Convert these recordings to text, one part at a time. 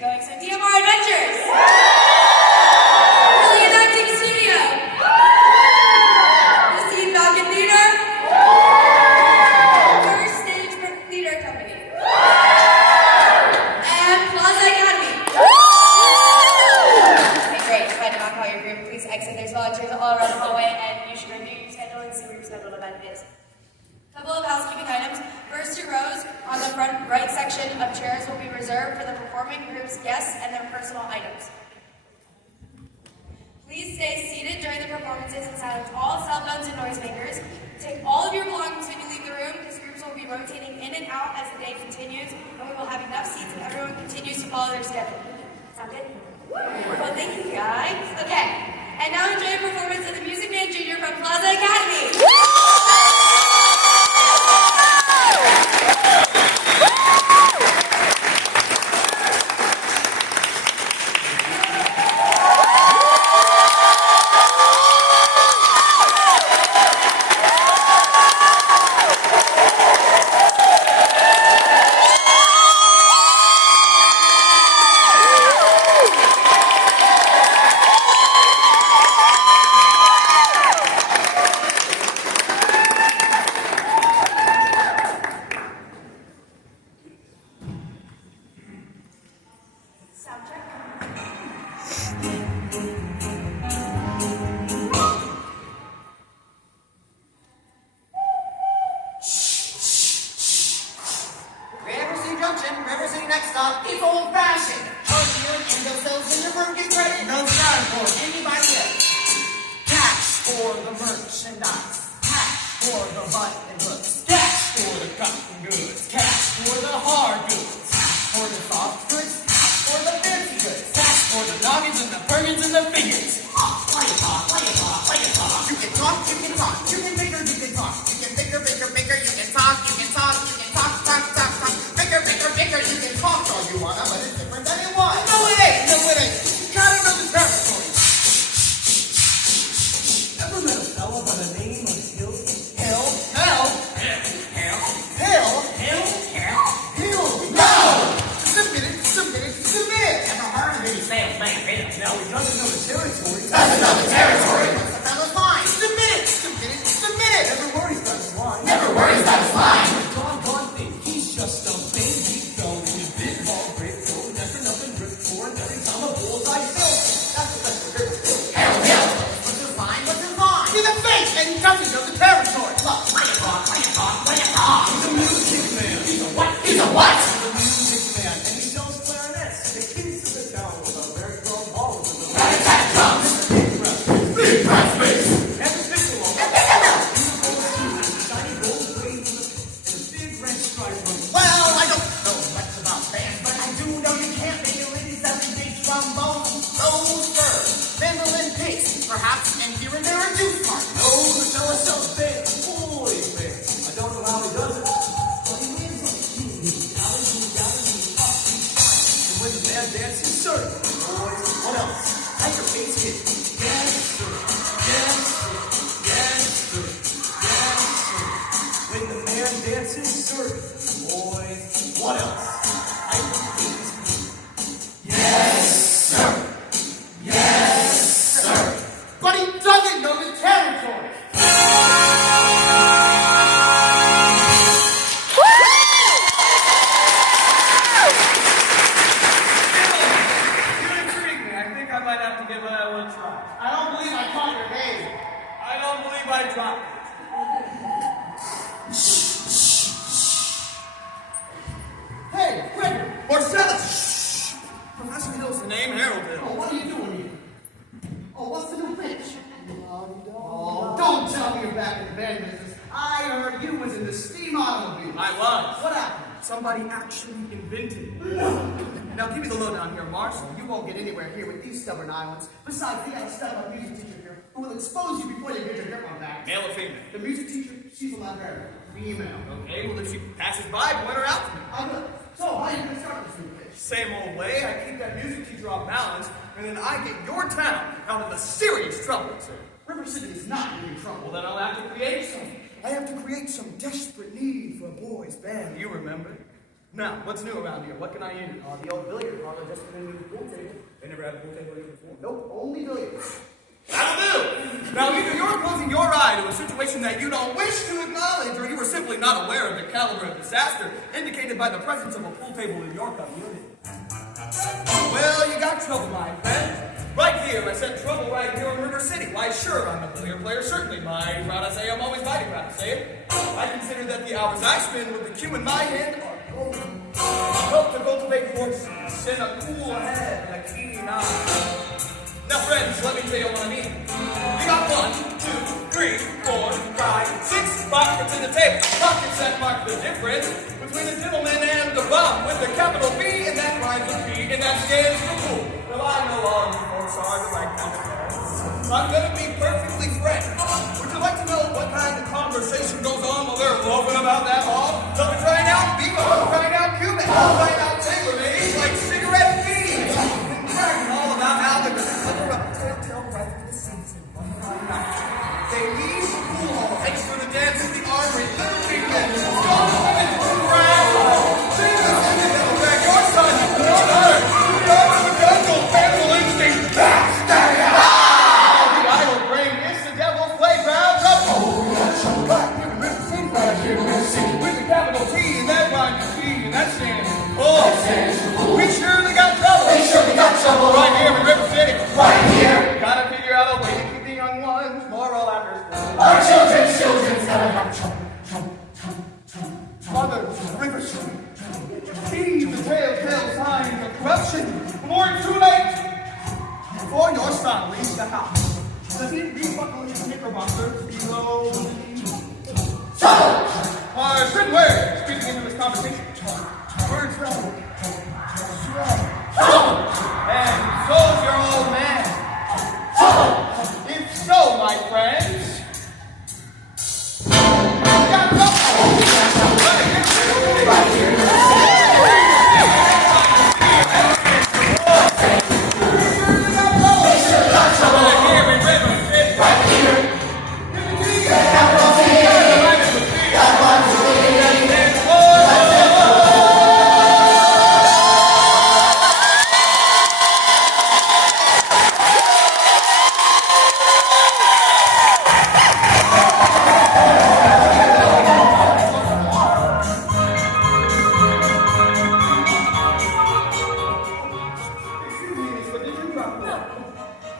going some DMR adventures. Brilliant acting studio. The Scene Falcon Theater. First Stage Theater Company. And Plaza Academy. Okay, great. If I did not call your group, please exit. There's volunteers all around the hallway, and you should review your schedule and see where your scheduled event is. Couple of housekeeping items. First two rows on the front right section of chairs will be reserved for the performing group's guests and their personal items. Please stay seated during the performances and silence all cell phones and noisemakers. Take all of your belongings when you leave the room, because groups will be rotating in and out as the day continues, and we will have enough seats if everyone continues to follow their schedule. Sound good? Well, thank you guys. Okay, and now enjoy a performance of the Music Man Junior from Plaza Academy. Next stop is old-fashioned. Your endocells in your work get credit. No time for anybody else. Cash for the merchandise. Cash for the button hooks. Cash for the cotton goods. Cash for the hard goods. Cash for the soft goods. Cash for the fancy goods. Cash for the noggins and the perkins and the fingers. Why you talk? You can talk, you can talk. You can bigger, you can talk. You can bigger. You can talk, you can talk. Bigger, you can talk all you want, but it's different than it was. No, it ain't. You gotta know the territory. Ever met a fella by the name of Hill? Hill? No! Submit it. Never heard of any sales man. Now he doesn't know the territory. What's the fella's line? Submit it. Never worries about his line. Doggone thing. He's just a baby. Big ball, great goal, never nothing good for it. Every time a bullseye fills. That's the best we're Hill. What's his line? In the face, and he doesn't know the territory. Look, When you talk. He's a music man. He's a what? He's a music man, and he sells clarinets. The keys to the town with a very strong ball with the Big brass bass. and the piccolo. Shiny gold blades and a big red stripe on it. Well, I don't know much about bands, but I do know you can't make a ladies that big trombone, those birds, mandolin picks, perhaps, and here and there a juice cart. No, the fella sells band. Holy man. I don't know how he does it, but he wins on the key. And when the man dances, sir, boys, what else? Tiger face hit. Yes, sir. When the man dances, sir, boys, what else? Tiger face hit. Yes, sir. But he doesn't know the territory. You intrigue me. I think I might have to give that one a try. I don't believe I caught your name. I don't believe I dropped it. Hey, Gregory. Marcellus! Professor Hill's the name, Harold Hill. Oh, what are you doing here? Oh, what's the new pitch? Oh, don't tell me you're back in the band business. I heard you was in the steam automobile. I was. What happened? Somebody actually invented it. Now give me the lowdown here, Marshall. You won't get anywhere here with these stubborn islands. Besides, we got a stubborn music teacher here who will expose you before you get your grip on back. Male or female? The music teacher, she's a librarian. Female. Okay, well if she passes by, point her out to me. I will. So, how are you going to start this new pitch? Same old way, I keep that music teacher off balance, and then I get your town out of the serious trouble, sir. River City is not in trouble. Well, then I'll have to create some. I have to create some desperate need for a boys' band. You remember? Now, what's new around here? What can I use? The old billiard hall just put in a new pool table. They never had a pool table here before. Nope, only billiards. That'll do! Now, either you're closing your eye to a situation that you don't wish to acknowledge, or you were simply not aware of the caliber of disaster indicated by the presence of a pool table in your community. Well, you got trouble, my friend. Right here, I said trouble right here in River City. Why, sure, I'm a billiard player, certainly. Mighty proud to say I'm always mighty proud to say it. I consider that the hours I spend with the cue in my hand are golden. Help to cultivate fortitude, send a cool head and a keen eye. Now, friends, let me tell you what I mean. You got 1, 2, 3, 4, 5, 6 pockets in the table. Pockets that mark the difference between the gentleman and the bum, with the capital B, and that rhymes with B, and that stands for pool. Well, I know all you folks are the right kind of friends. I'm going to be perfectly frank. Would you like to know what kind of conversation goes on while they're loafing about that hall? They'll be trying out Viva, trying out Cuban, trying out chambermaids like cigarette fiends, and bragging all about how they're going to cover up telltale right through the seats in one night. They leave the pool hall, heading for the dance at the armory, little big men, strong women, brag, Jesus, they'll drag your son, your daughter, your jungle, animal instinct, stay out! The idle brain is the devil's playground, trouble. Right here in River City, right here in River City, with the capital T, and that rhymes with P, and that stands for we surely got trouble. We surely got trouble. Right here in River City. Right here. Gotta figure out a way to keep the young ones moral after school. Our children's gotta have trouble. Mother, River City. See the telltale signs of corruption before it's too late. Before your son leaves the house, does he rebuckle his knickerbockers below the knee? Trouble! Certain words speaking into his conversation. Words trouble. And so's your old man. If so, my friends, you got trouble. Right here.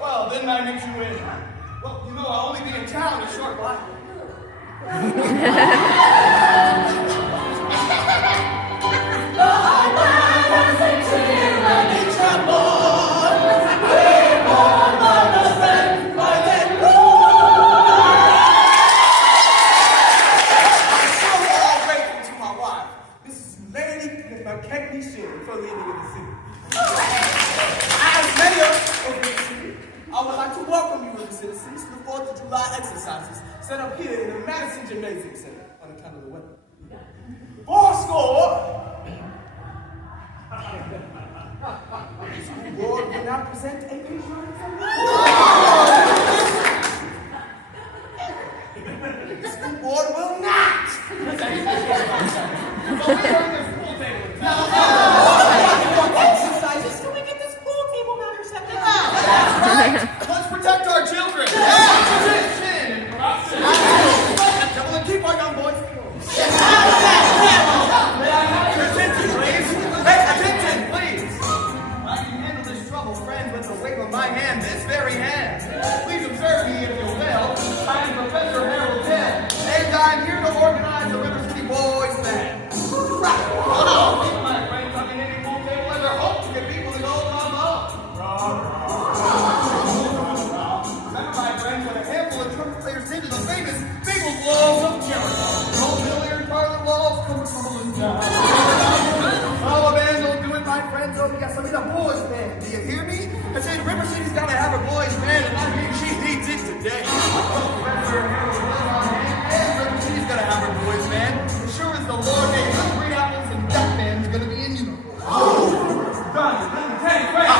Well, didn't I meet you in? Well, you know, I'll only be in town a short while. For leading in the city. As mayor of the city, I would like to welcome you as citizens to the 4th of July exercises set up here in the Madison Gymnasium Center on account of the weather. Ball score! The school board will now present a patriotic The school board will not present a patriotic So we're on this pool table. Exercises, can we get this pool table matter accepted? That's right. Let's protect our children. Tradition and corruption. And keep our young boys. May I have your attention, please? Hey, attention, please. I can handle this trouble, friend, with the wave of my hand, this very hand. Please observe me if you will. I am Professor Harold Ted, and I'm here to organize the River City Boys Band. Oh, my friends, I'm in any pool table and their hope to get people to go along. Remember, my friends, when a handful of trumpet players did to the famous Biggle Walls of Jericho. The old billiard parlor walls come tumbling down. Oh, a band don't do it, my friends. Oh, yes, I mean a boys band. Do you hear me? I said River City's got to have a boys band, and I mean she needs it today. Professor Harold and River City's got to have her boys band. As sure as the Lord made the green apples, and that band's going to be in uniform. Done. Okay, great.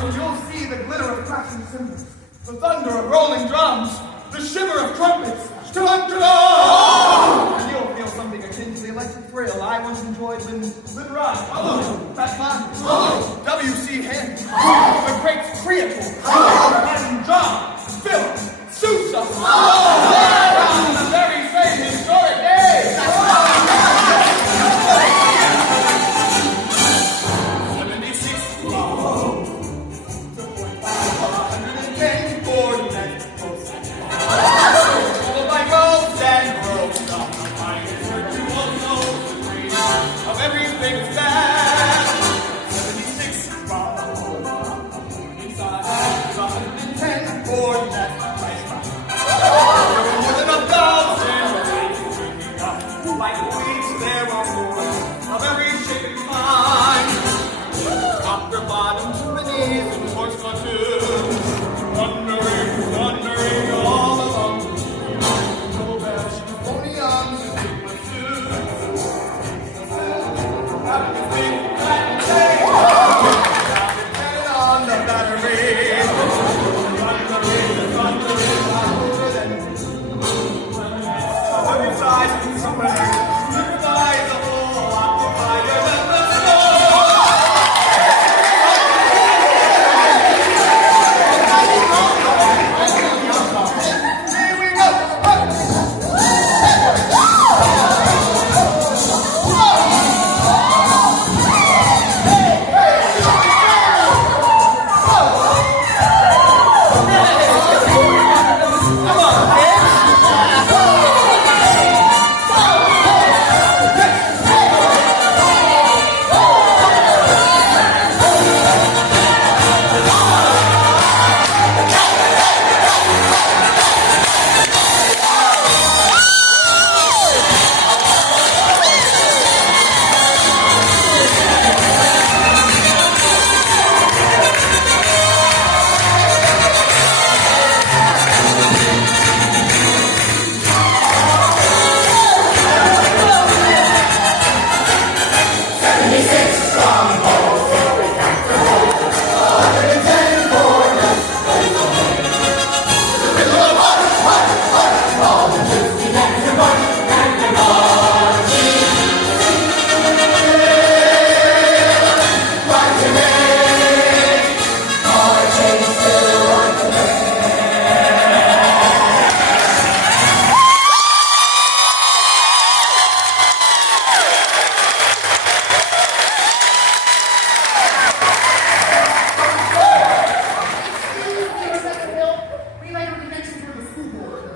So you'll see the glitter of crashing cymbals, the thunder of rolling drums, the shimmer of trumpets, and you'll feel something akin to the electric thrill I once enjoyed when literati, Plaza, W.C. Hen, the great creator, and John, Philip, Sousa, from the very same historic day. 76 110 for that post. Followed by roads and roads of the finest virtual souls of everything bad. 76 inside 110 for that price. There were more than 1,000 ways drinking up. Like weeds, there were more of every shape and kind. Top to bottom, to the knees, and horse platoons. Wandering all along. No bells, euphoniums, and big pursuits. Having a big fat day. Depending on the battery. Thundering, louder than every size and somewhere. Every size, a whole lot higher than the snow. Here we go. Come on, kids.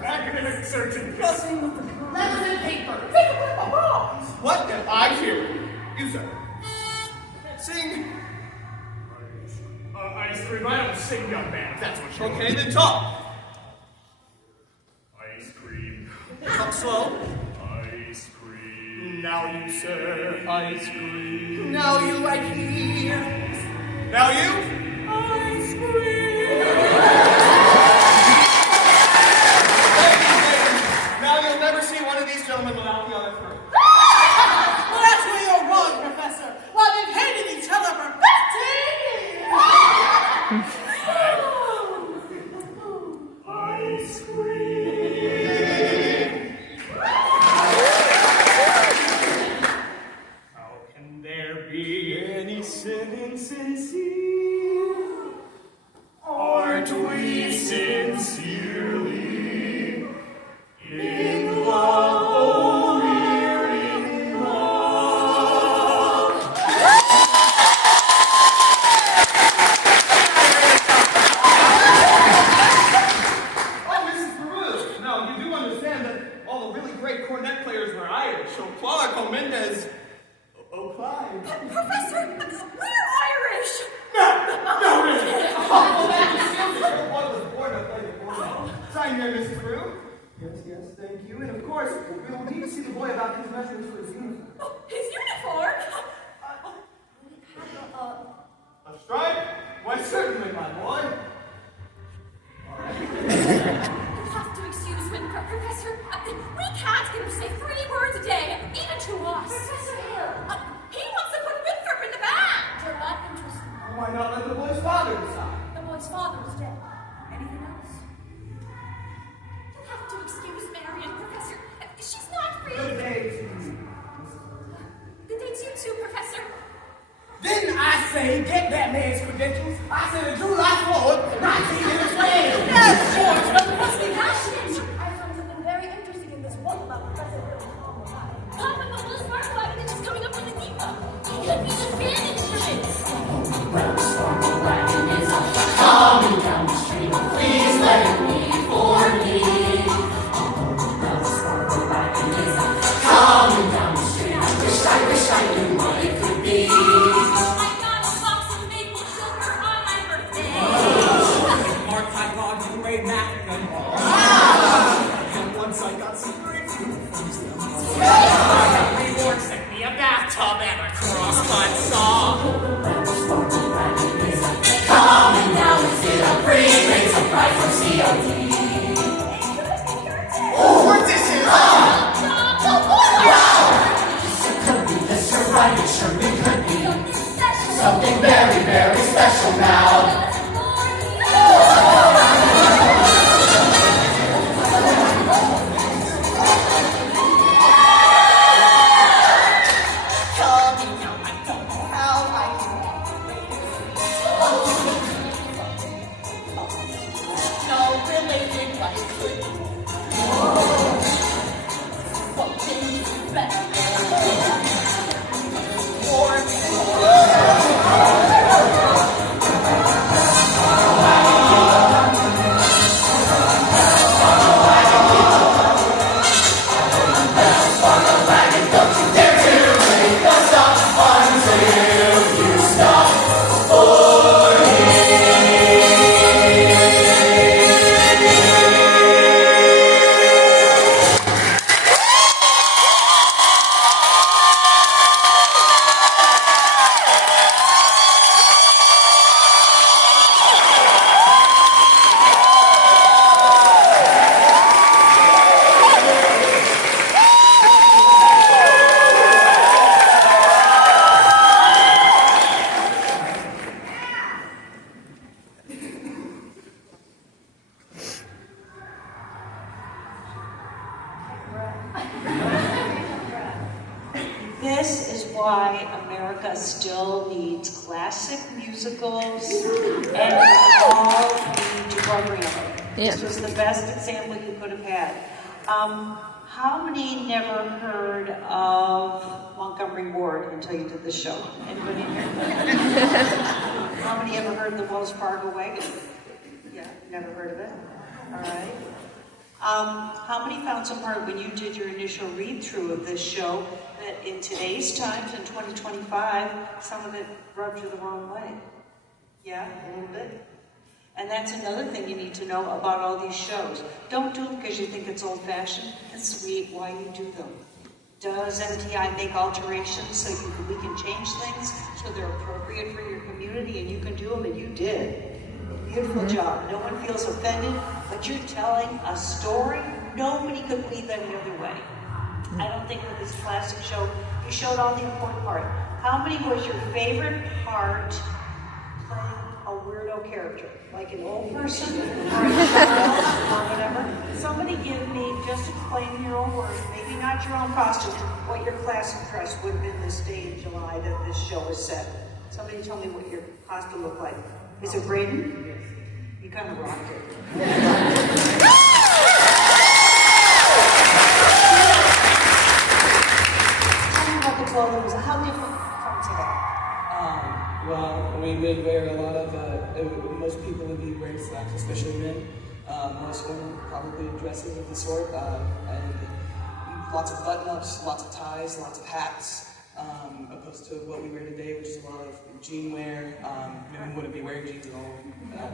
Academic searching. Letters and paper. What am I hearing? You, sir. Sing. Ice cream. I don't sing, young man. If that's what you Okay, then talk. Ice cream. Talk slow. Ice cream. Now you, sir. Ice cream. Now you right here. Now you. Ice cream. Now you'll never see one of these gentlemen without the other three. Well, that's where you're wrong, Professor. Well, they've hated each other for 15 years. Ice cream. How can there be any sin insincere? Aren't we sincerely in love? Oh, we're in love. Oh, Mrs. Peru. Now, you do understand that all the really great cornet players were Irish. So Clark, Mendez, Clyde. Professor, we're Irish. No, really. Oh, that is silly. Your boy was born to play the cornet. Sign here, Mrs. Peru. Yes, thank you. And of course, we will need to see the boy about his measurements for his uniform. Oh, his uniform? A stripe? Why, certainly, my boy. You'll have to excuse me, Professor. We can't get him to say 3 words a day, even to us. Professor Hill. He wants to put Winthrop in the band. You're not interested. Why not let the boy's father decide? The boy's father is dead. Anything else? You'll have to excuse Marion, Professor. She's not Good really... day to you, Mrs. Didn't I say get that man's credentials? I said a July 4th, 1912. Yes, George, but what's the I found something very interesting in this book about Professor Bill's normal life. But the Wells Fargo evidence is coming up with a depot. It could be the fan instruments. Wells Fargo wagon is coming down the street. Please let it be for me. Wells Fargo wagon is coming down the street. I wish I knew what it could be. I got a box of maple sugar on my birthday. Mark, I got you a napkin. And once I got some grapefruit from Reward sent me a bathtub and a cross-cut saw. Wells Fargo wagon is coming down. Is it a free rate of price or COD? Oh, this is Yes, you're right, it surely could be something very, very special now. coming now. I don't know how I can. No related, but it could be. Something This is why America still needs classic musicals and all need to program it. This was the best example you could have had. How many never heard of Montgomery Ward until you did the show? Anybody here? How many ever heard of the Wells Fargo wagon? Yeah, never heard of it? All right. How many found some part when you did your initial read-through of this show that in today's times, in 2025, some of it rubbed you the wrong way? Yeah, a little bit. And that's another thing you need to know about all these shows. Don't do them because you think it's old-fashioned. It's sweet why you do them. Does MTI make alterations so we can change things so they're appropriate for your community and you can do them, and you did. Beautiful job. No one feels offended, but you're telling a story. Nobody could believe any other way. I don't think with this classic show, you showed all the important part. How many was your favorite part playing a weirdo character? Like an old person or a child or whatever? Somebody give me, just explain in your own words, maybe not your own costume, what your classic dress would have been this day in July that this show was set. Somebody tell me what your costume looked like. Is it Braden? Yes. You kind of rocked it. Tell me about the clothing. How different from today? Well, we would wear a lot of, most people would be wearing slacks, especially men. Most women probably dresses of the sort, and lots of button-ups, lots of ties, lots of hats. Opposed to what we wear today, which is a lot of jean wear. Women wouldn't be wearing jeans at all,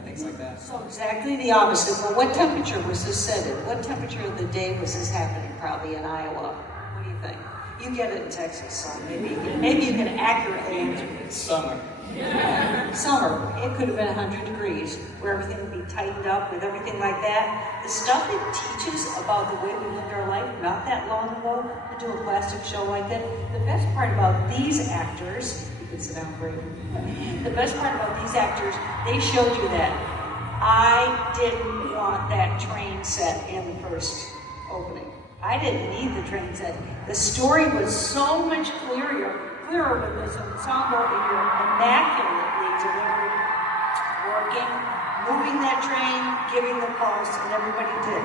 things like that. So exactly the opposite. Well, what temperature was this set at? What temperature of the day was this happening? Probably in Iowa. What do you think? You get it in Texas, so maybe you can accurately answer. It's summer. Summer, it could have been 100 degrees, where everything would be tightened up with everything like that. The stuff it teaches about the way we lived our life not that long ago, to do a plastic show like that. The best part about these actors, you can sit down, Brayden. The best part about these actors, they showed you that. I didn't want that train set in the first opening. I didn't need the train set. The story was so much clearer clearer with this ensemble, and you're immaculately delivered, working, moving that train, giving the pulse, and everybody did.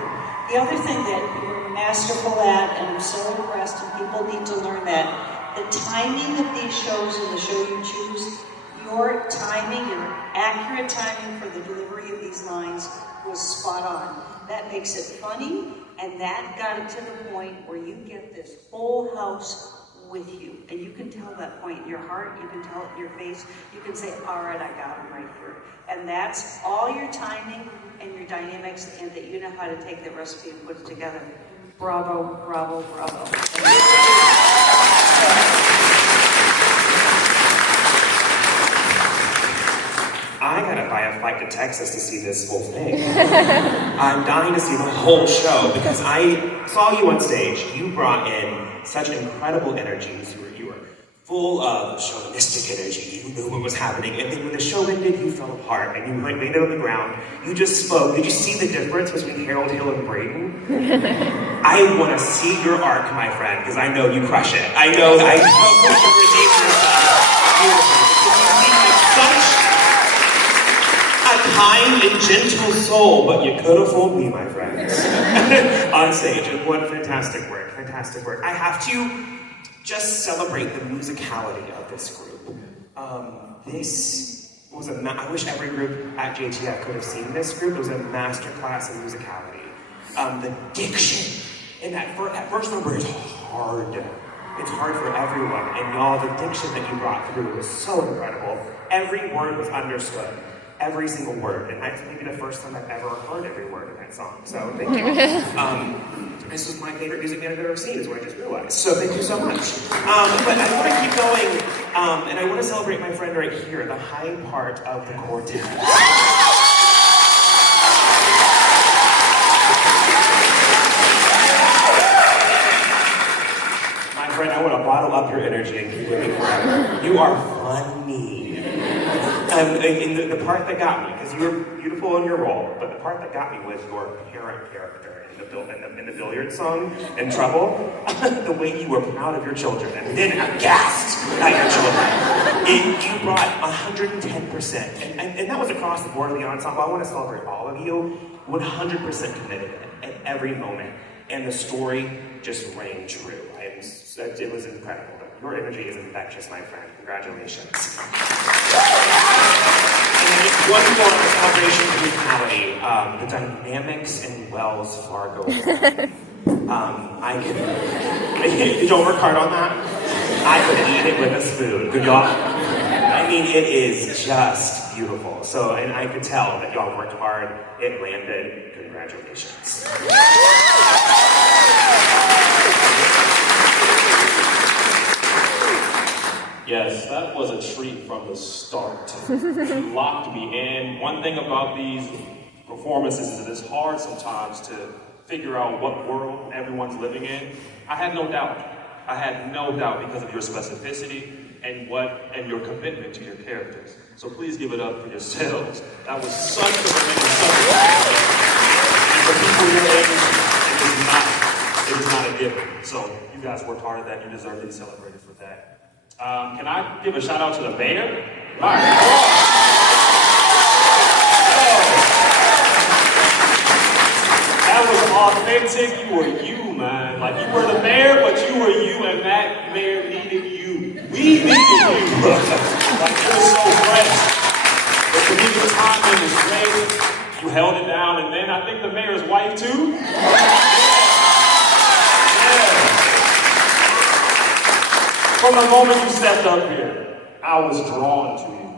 The other thing that you're masterful at, and I'm so impressed, and people need to learn that, the timing of these shows and the show you choose, your timing, your accurate timing for the delivery of these lines was spot on. That makes it funny, and that got it to the point where you get this whole house with you. And you can tell that point in your heart, you can tell it in your face, you can say, all right, I got him right here. And that's all your timing and your dynamics, and that you know how to take the recipe and put it together. Bravo, bravo, bravo. I gotta buy a flight to Texas to see this whole thing. I'm dying to see the whole show because I saw you on stage. You brought in such incredible energies. You were full of chauvinistic energy. You knew what was happening. And then when the show ended, you fell apart and you landed on the ground. You just spoke. Did you see the difference between Harold Hill and Braden? I want to see your arc, my friend, because I know you crush it. I know you redeem yourself. You seem like such a kind and gentle soul, but you could have fooled me, my friends. On stage, and what fantastic work, fantastic work. I have to just celebrate the musicality of this group. This was I wish every group at JTF could have seen this group. It was a masterclass in musicality. The diction in that first number is hard. It's hard for everyone, and y'all, the diction that you brought through was so incredible. Every word was understood. Every single word, and that's maybe the first time I've ever heard every word in that song, so thank you. This is my favorite music video I've ever seen, is what I just realized, so thank you so much. But I want to keep going, and I want to celebrate my friend right here, the high part of the quartet. My friend, I want to bottle up your energy and keep it forever. You are funny. And the part that got me, because you were beautiful in your role, but the part that got me was your parent character in the billiard song, In Trouble. The way you were proud of your children and then aghast at your children. You brought 110%. And that was across the board of the ensemble. I want to celebrate all of you. 100% committed at every moment. And the story just rang true. It was incredible. Your energy is infectious, my friend. Congratulations. And just one more celebration of musicality. The dynamics in Wells Fargo. Did y'all work hard on that? I could eat it with a spoon. Could y'all? I mean, it is just beautiful. So, and I could tell that y'all worked hard. It landed. Congratulations. Yes, that was a treat from the start. You locked me in. One thing about these performances is that it's hard sometimes to figure out what world everyone's living in. I had no doubt. I had no doubt because of your specificity and your commitment to your characters. So please give it up for yourselves. That was such a tremendous subject. And for people your age, it is not a given. So you guys worked hard at that. You deserve to be celebrated for that. Can I give a shout out to the mayor? All right. That was authentic. You were you, man. Like, you were the mayor, but you were you, and that mayor needed you. We needed you. Like, you were so fresh. But to give you time and the strength, you held it down, and then I think the mayor's wife, too. From the moment you stepped up here, I was drawn to you.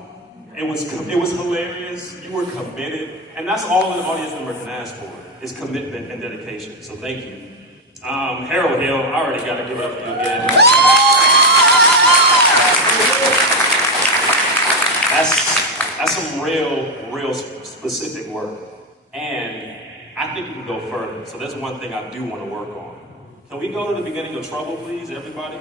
It was hilarious. You were committed, and that's all an audience member can ask for, is commitment and dedication. So thank you. Harold Hill, I already got to give it up for you again. That's some real specific work, and I think you can go further. So there's one thing I do want to work on. Can we go to the beginning of Trouble, please, everybody?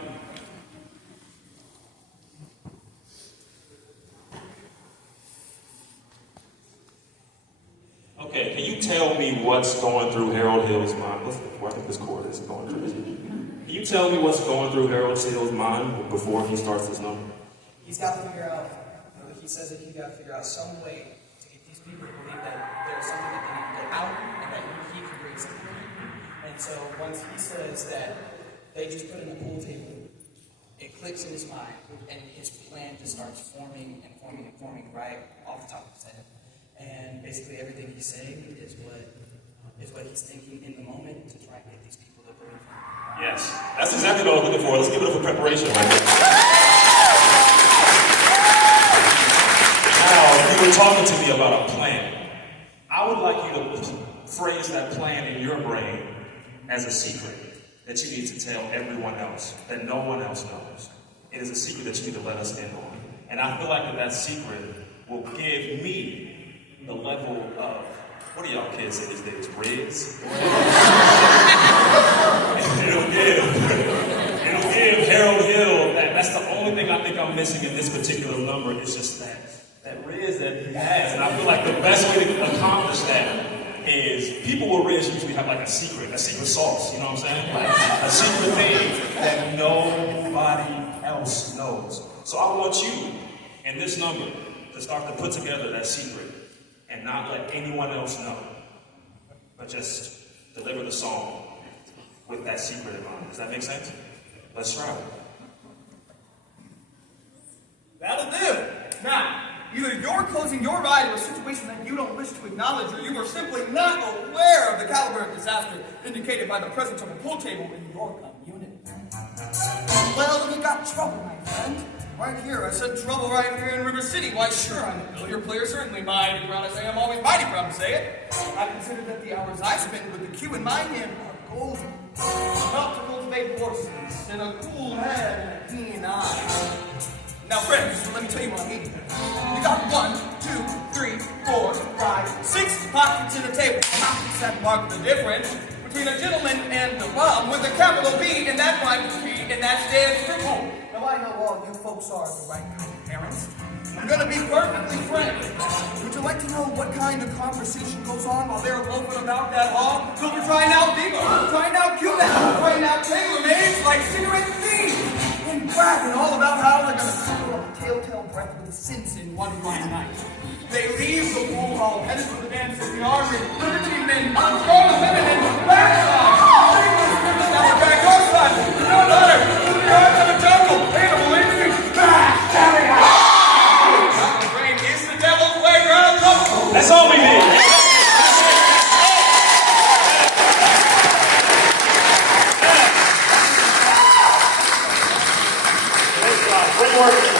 Okay, can you tell me what's going through Harold Hill's mind? I think this chord is going through his mind. Can you tell me what's going through Harold Sale's mind before he starts this number? He's got to figure out, he says that he's got to figure out some way to get these people to believe that there's something that they need to get out and that he can bring something. And so once he says that they just put in a pool table, it clicks in his mind, and his plan just starts forming and forming and forming right off the top of his head. And basically everything he's saying is what he's thinking in the moment to try and get these people to believe him. Yes, that's exactly what I was looking for. Let's give it up for preparation right there. Now, you were talking to me about a plan. I would like you to phrase that plan in your brain as a secret that you need to tell everyone else, that no one else knows. It is a secret that you need to let us in on. And I feel like that secret will give me the level of, what do y'all kids say these days, Riz? It'll give Harold Hill, that's the only thing I think I'm missing in this particular number, is just that Riz that he has. And I feel like the best way to accomplish that is, people with Riz usually have like a secret sauce, you know what I'm saying? Like a secret thing that nobody else knows. So I want you, in this number, to start to put together that secret and not let anyone else know, but just deliver the song with that secret in mind. Does that make sense? Let's try it. That'll do. Now, either you're closing your eye to a situation that you don't wish to acknowledge, or you are simply not aware of the caliber of disaster indicated by the presence of a pool table in your community. Well, we got trouble, my friend. Right here. I said trouble right here in River City. Why, sure, I'm a billiard player, certainly mighty proud to say I'm always mighty proud to say it. I consider that the hours I spend with the cue in my hand are golden. About to cultivate horses, and a cool head, and a keen eye. Now, friends, let me tell you what I mean. You got 1, 2, 3, 4, 5, 6 pockets in a table. Pockets that mark the difference between a gentleman and the bum with a capital B, and that rhymes with P, and that stands for home. Now, I know all you folks are the right kind of parents. I'm going to be perfectly frank. Would you like to know what kind of conversation goes on while they're loafing about that hall? So we're trying out Viva, we're trying out Cuba, we're trying out tailor-mades like cigarette thieves, and bragging all about how they're going to cover up a telltale breath with a sin one fine night. They leave the pool hall, headed for the dance of the army, liberty men, unstrong women, and backside. Back your son, your daughter, to the arms of the jungle, animal instinct, bash, carry out. That's all we need. Great work.